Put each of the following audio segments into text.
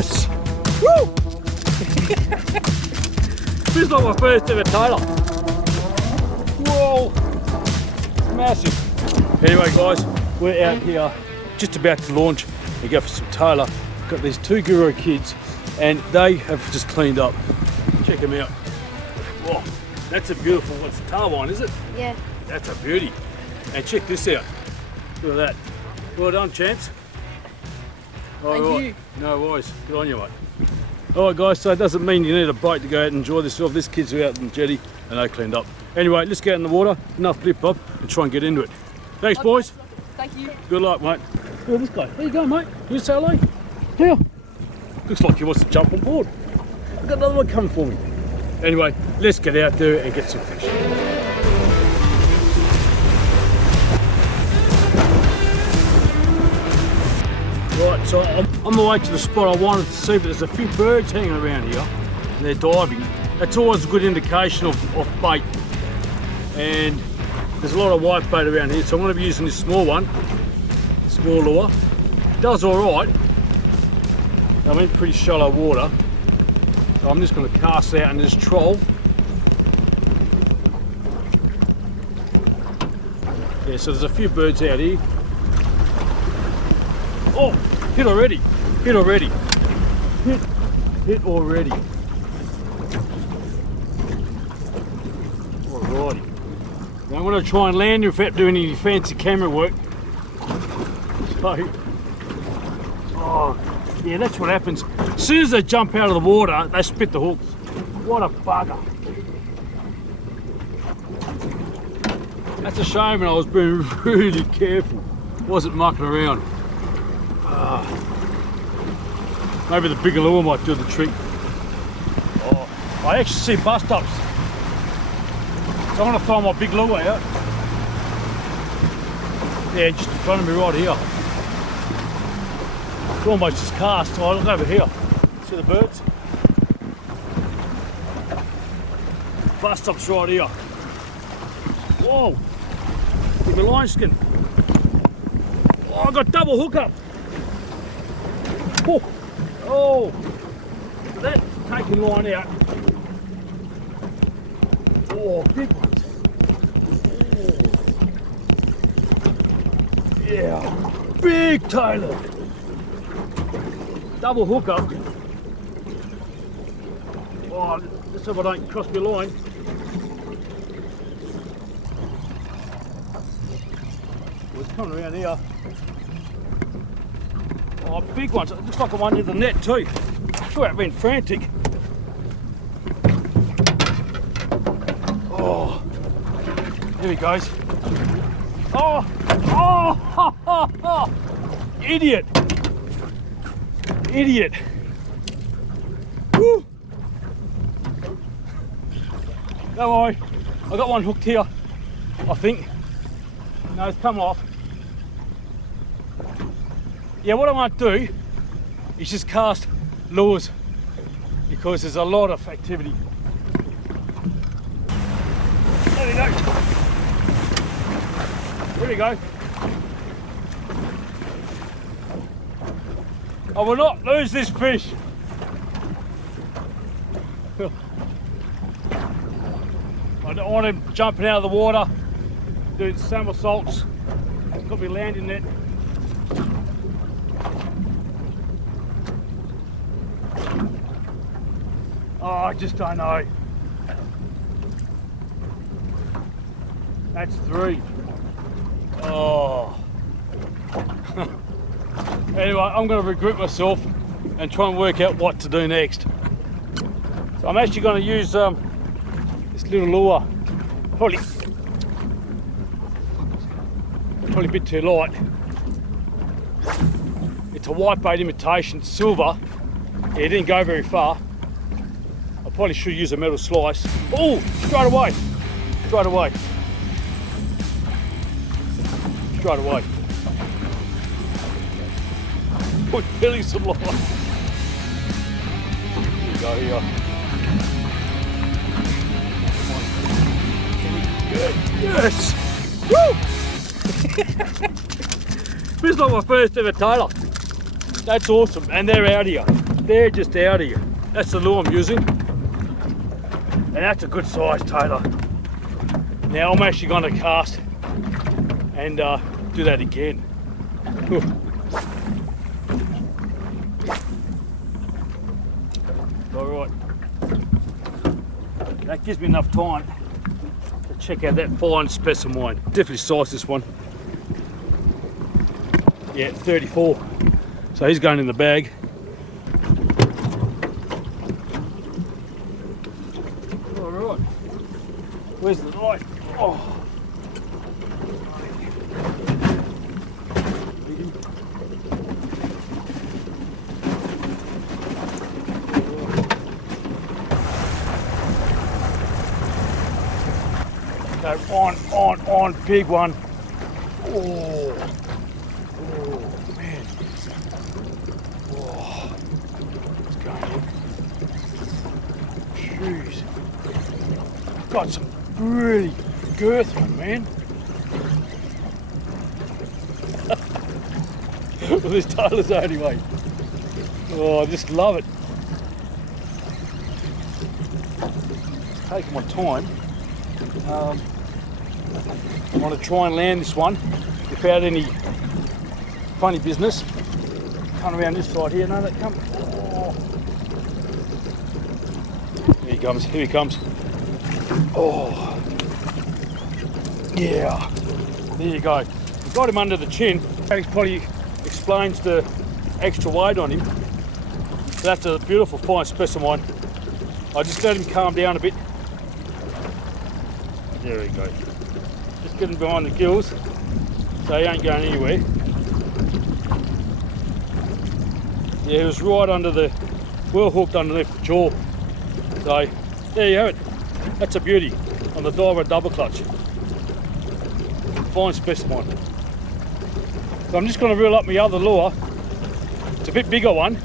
Yes! Woo! Feels like my first ever tailor. Whoa! Massive. Anyway guys, we're out here just about to launch and go for some tailor. Got these two Guru kids and they have just cleaned up. Check them out. Whoa, that's a beautiful, what's the tail line, is it? Yeah. That's a beauty. And check this out. Look at that. Well done, Chance. Thank you. No worries. Good on you, mate. Alright guys, so it doesn't mean you need a boat to go out and enjoy this stuff. This kid's out on the jetty and they cleaned up. Anyway, let's get out in the water, enough blip pop, and try and get into it. Thanks boys. Thank you. Good luck, mate. Look at this guy. There you go, mate. You say hello? Here. Looks like he wants to jump on board. I've got another one coming for me. Anyway, let's get out there and get some fish. Right, so I'm on the way to the spot I wanted to see, but there's a few birds hanging around here and they're diving. That's always a good indication of bait. And there's a lot of white bait around here, so I'm going to be using this small one, small lure. It does alright. I'm in pretty shallow water, so I'm just going to cast out and just troll. Yeah, so there's a few birds out here. Oh, hit already, hit already, hit already. Alrighty. Now I'm going to try and land you without doing any fancy camera work. So, oh, yeah, that's what happens. As soon as they jump out of the water, they spit the hooks. What a bugger. That's a shame, and I was being really careful. Wasn't mucking around. Maybe the bigger lure might do the trick. Oh, I actually see bust ups. So I'm going to throw my big lure out. Yeah, just in front of me right here. It's almost just cast. Oh, look over here. See the birds? Bust ups right here. Whoa! Look at the line skin. Oh, I got double hook up. Oh, that's taking line out. Oh, big ones. Oh. Yeah, big tailor. Double hook up. Oh, let's hope I don't cross my line. Oh, it's coming around here. Oh, big ones. It looks like I'm under the net too. Sure, I've been frantic. Oh, here he goes. Oh, oh, idiot, idiot. Woo. Don't worry, I got one hooked here, I think. No, it's come off. Yeah, what I might do is just cast lures because there's a lot of activity. There we go. There we go. I will not lose this fish. I don't want him jumping out of the water, doing somersaults. Got me landing net. Oh, I just don't know. That's 3. Oh. Anyway, I'm going to regroup myself and try and work out what to do next. So I'm actually going to use this little lure. Probably a bit too light. It's a whitebait imitation, silver. Yeah, it didn't go very far. I probably should use a metal slice. Oh, straight away. Straight away. Straight away. Put Billy some line. Here we go here. Yes! Woo! Feels like my first ever tailor. That's awesome, and they're out here. they're just out of here. That's the lure I'm using. And that's a good size, Taylor. Now I'm actually going to cast and do that again. Whew. Alright. That gives me enough time to check out that fine specimen. Definitely size this one. Yeah, 34. So he's going in the bag. Alright. Where's the knife? Oh. Okay, on, big one. Oh, man. Oh, it's going in. Jeez. Got some really girth on, man. With this Taylor's anyway. Oh, I just love it. Just taking my time. I want to try and land this one without any funny business. Come around this side here. No, that comes. Oh. Here he comes. Here he comes. Oh, yeah. There you go. Got him under the chin. That probably explains the extra weight on him. That's a beautiful fine specimen. I just let him calm down a bit. There we go. Just get him behind the gills so he ain't going anywhere. Yeah, he was right under the, well hooked underneath the jaw. So there you have it. That's a beauty on the diver double clutch. Fine specimen. So I'm just going to reel up my other lure. It's a bit bigger one,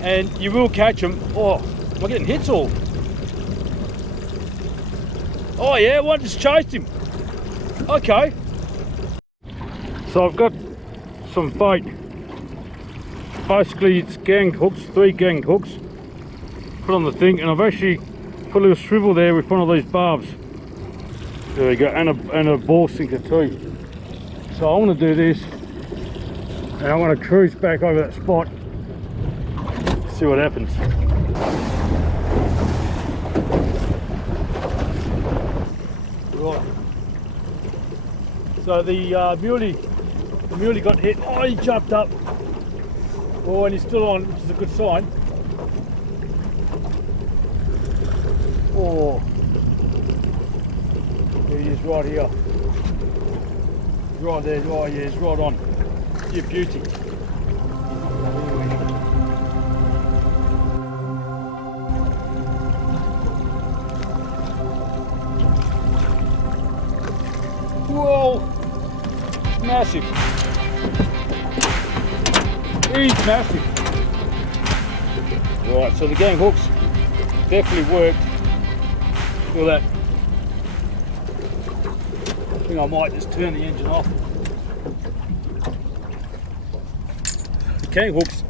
and you will catch them. Oh, am I getting hits all? Oh yeah, one just chased him. Okay. So I've got some bait. Basically it's gang hooks, 3 gang hooks. Put on the thing, and I've actually put a little swivel there with one of these barbs. There we go, and a ball sinker too. So I want to do this, and I want to cruise back over that spot. See what happens. Right. So the muley got hit. Oh, he jumped up. Oh, and he's still on, which is a good sign. Oh, there he is, right here. Right there. Oh, yeah, he's right on. You beauty. Whoa! Massive. He's massive. Right, so the gang hooks definitely worked. Look at that. I think I might just turn the engine off. The gang hooks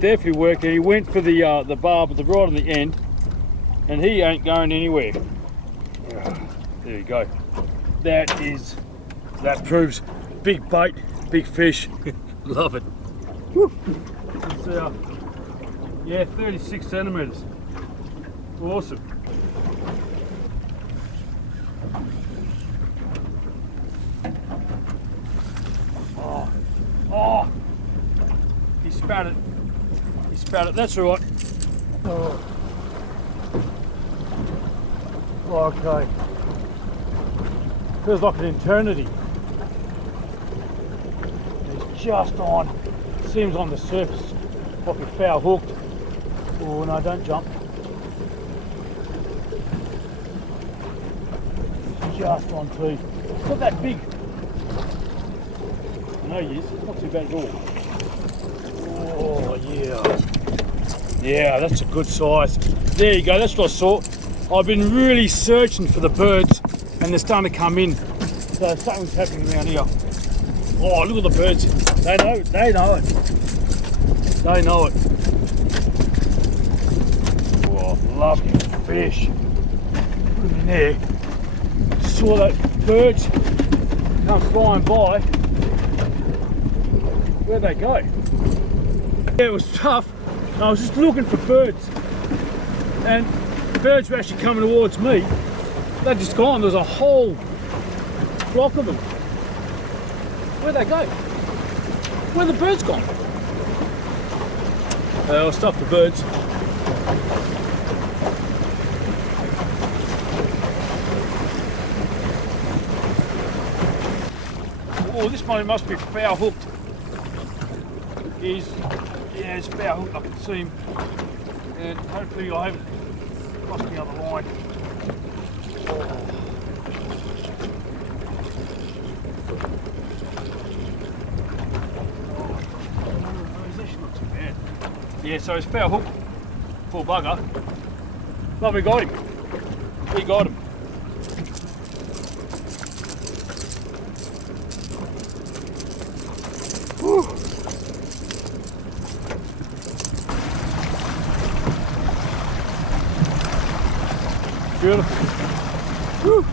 definitely worked, and he went for the barb right on the end, and he ain't going anywhere. There you go. That proves big bait, big fish. Love it. Woo. It's yeah, 36 centimeters. Awesome. Oh, he spat it. He spat it. That's all right. Oh. Okay. Feels like an eternity. He's just on. Seems on the surface. Like a foul hooked. Oh no, don't jump. Just on too. It's not that big. No, he is. Not too bad at all. Oh yeah. Yeah, that's a good size. There you go. That's what I saw. I've been really searching for the birds, and they're starting to come in. So something's happening around here. Oh, look at the birds. They know it. They know it. Lovely fish. Put them in there. Saw those birds come flying by. Where'd they go? Yeah, it was tough. I was just looking for birds. And birds were actually coming towards me. They'd just gone. There was a whole flock of them. Where'd they go? Where the birds gone? I'll stuff the birds. Oh, this one must be foul hooked. Yeah, it's foul hooked. I can see him. And hopefully I haven't lost the other line. Yeah, so it's foul hook, full bugger. But we got him. We got him. Whew. Beautiful. Whew.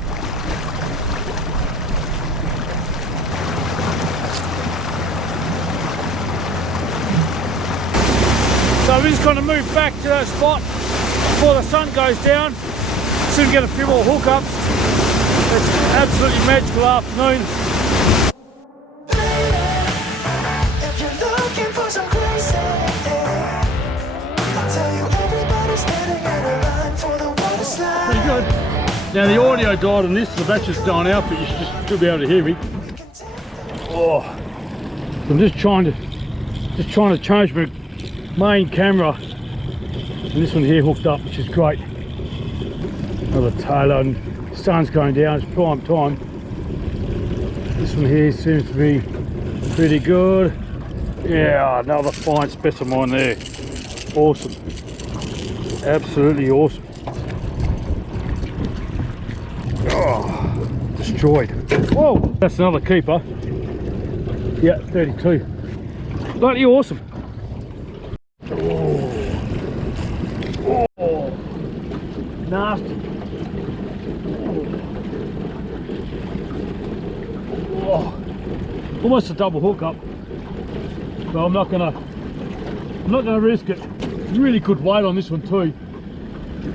So we're just going to move back to that spot before the sun goes down. Soon get a few more hookups. It's an absolutely magical afternoon. If you're looking for some crazy, I'll tell you everybody's standing in a line for the water slide. Pretty good. Now the audio died on this, the battery's going out, but you should still be able to hear me. Oh, I'm just trying to change my main camera, and this one here hooked up, which is great. Another tailor, and the sun's going down, it's prime time. This one here seems to be pretty good. Yeah, another fine specimen there. Awesome, absolutely awesome. Oh, destroyed. Whoa, that's another keeper. Yeah, 32. Bloody awesome. Oh, nasty. Oh, almost a double hookup. So I'm not gonna risk it. Really good weight on this one too.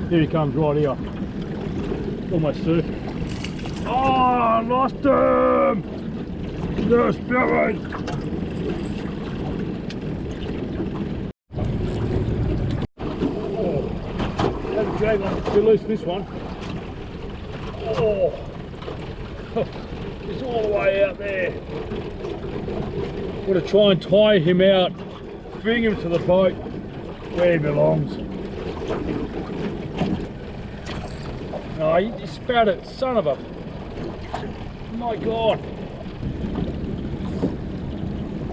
Here he comes right here. Almost surfing. Oh, I lost him! The spirit! Drag on to release this one. Oh, it's all the way out there. Got to try and tie him out, bring him to the boat where he belongs. No, he spat it, son of a... My God.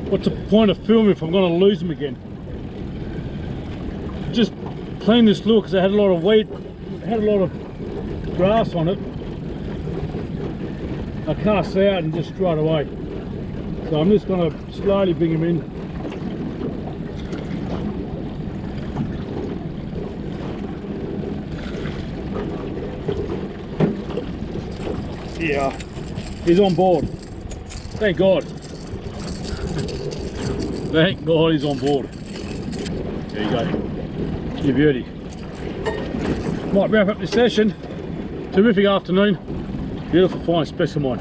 What's the point of filming if I'm going to lose him again? Just clean this lure because it had a lot of weight, had a lot of grass on it. I cast out and just straight away. So I'm just going to slowly bring him in. Yeah, he's on board. Thank God. Thank God he's on board. There you go. You beauty. Might wrap up this session. Terrific afternoon. Beautiful fine specimen.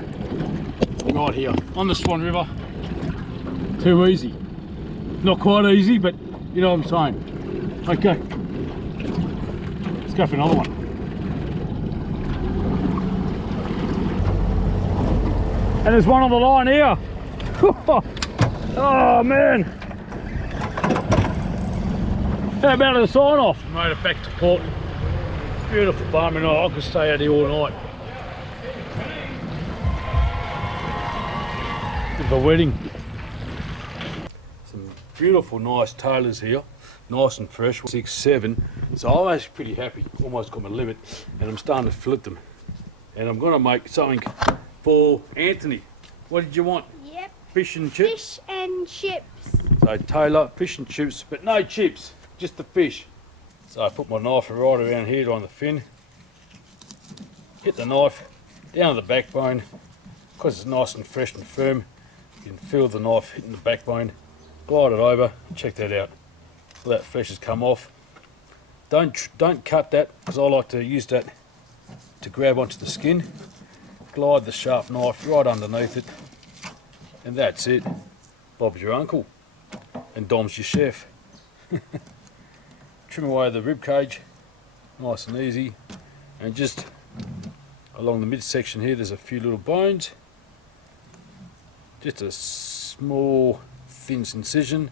Right here on the Swan River. Too easy. Not quite easy, but you know what I'm saying. Okay. Let's go for another one. And there's one on the line here. Oh man. How about a sign off? Made it back to port. Beautiful barman. I could stay out here all night. Bit of a wedding. Some beautiful nice tailors here. Nice and fresh. 6, 7. So I'm actually pretty happy. Almost got my limit. And I'm starting to fillet them. And I'm going to make something for Anthony. What did you want? Yep. Fish and chips? Fish and chips. So Taylor, fish and chips, but no chips. Just the fish. So I put my knife right around here on the fin, hit the knife down to the backbone. Because it's nice and fresh and firm, you can feel the knife hitting the backbone, glide it over, check that out. All that flesh has come off. Don't cut that, because I like to use that to grab onto the skin. Glide the sharp knife right underneath it, and that's it. Bob's your uncle, and Dom's your chef. Trim away the rib cage, nice and easy, and just along the midsection here there's a few little bones. Just a small thin incision, and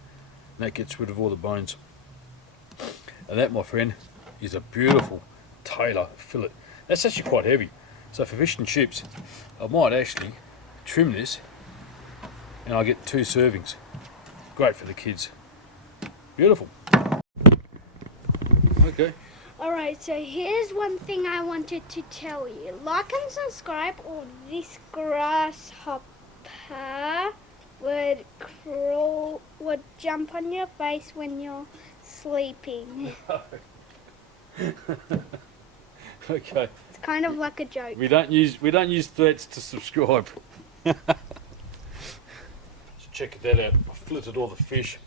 that gets rid of all the bones. And that, my friend, is a beautiful Tailor fillet. That's actually quite heavy, so for fish and chips I might actually trim this and I get 2 servings. Great for the kids. Beautiful. Okay. Alright, so here's one thing I wanted to tell you. Like and subscribe, or this grasshopper would jump on your face when you're sleeping. Okay. It's kind of like a joke. We don't use threats to subscribe. So check that out. I filleted all the fish,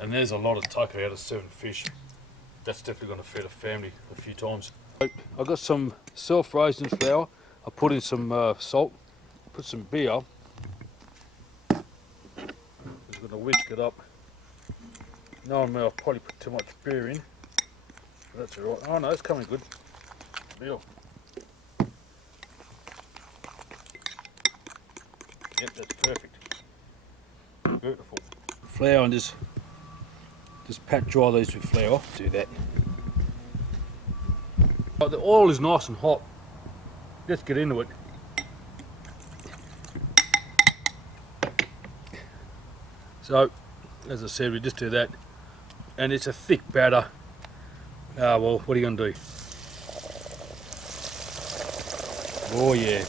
and there's a lot of tucker out of 7 fish. That's definitely going to feed a family a few times. I've got some self-raising flour. I put in some salt, put some beer. Just going to whisk it up. Knowing me, I've probably put too much beer in. But that's alright. Oh no, it's coming good. Beer. Yep, that's perfect. Beautiful. Flour, and just pat dry these with flour. Do that. Oh, the oil is nice and hot. Let's get into it. So, as I said, we just do that, and it's a thick batter. Ah, well, what are you going to do? Oh yeah.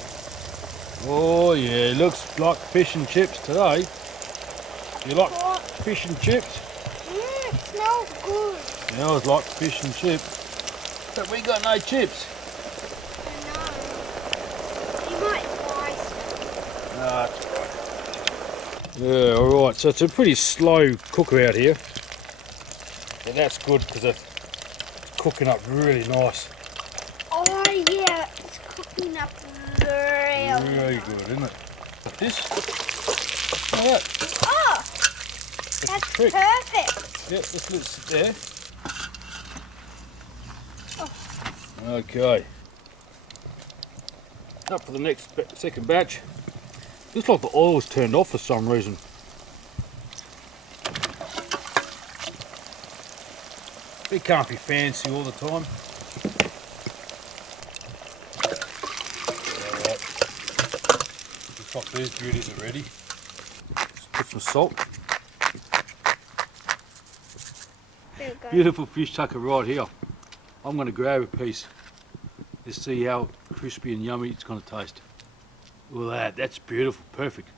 Oh yeah, looks like fish and chips today. You like fish and chips? It smells good. Smells like fish and chips. But we got no chips. I know. You might buy some. Ah, that's right. Yeah, alright, so it's a pretty slow cooker out here. But that's good because it's cooking up really nice. Oh yeah, it's cooking up really Good, isn't it? This, look at that. Oh, That's that's a trick. perfect. Yep, just let it sit there. Okay. Up for the next second batch. Looks like the oil's turned off for some reason. It can't be fancy all the time. Alright. Looks like these beauties are ready. Just put some salt. There we go. Beautiful fish tucker right here. I'm going to grab a piece to see how crispy and yummy it's going to taste. Look at that, that's beautiful, perfect.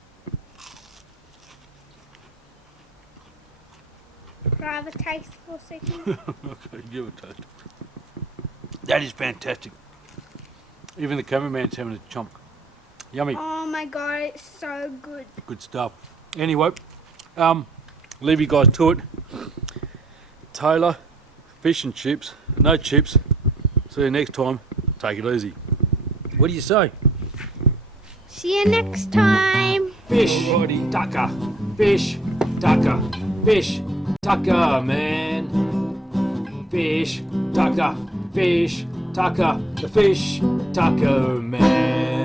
Can I have a taste for a second? Okay, give it a taste. That is fantastic. Even the cameraman's having a chunk. Yummy, Oh my god, it's so good. good stuff. Anyway, leave you guys to it. Tailor fish and chips, no chips. See you next time. Take it easy. What do you say? See you next time. Fish, tucker, fish, tucker, fish, tucker, man. Fish, tucker, the fish, tucker, man.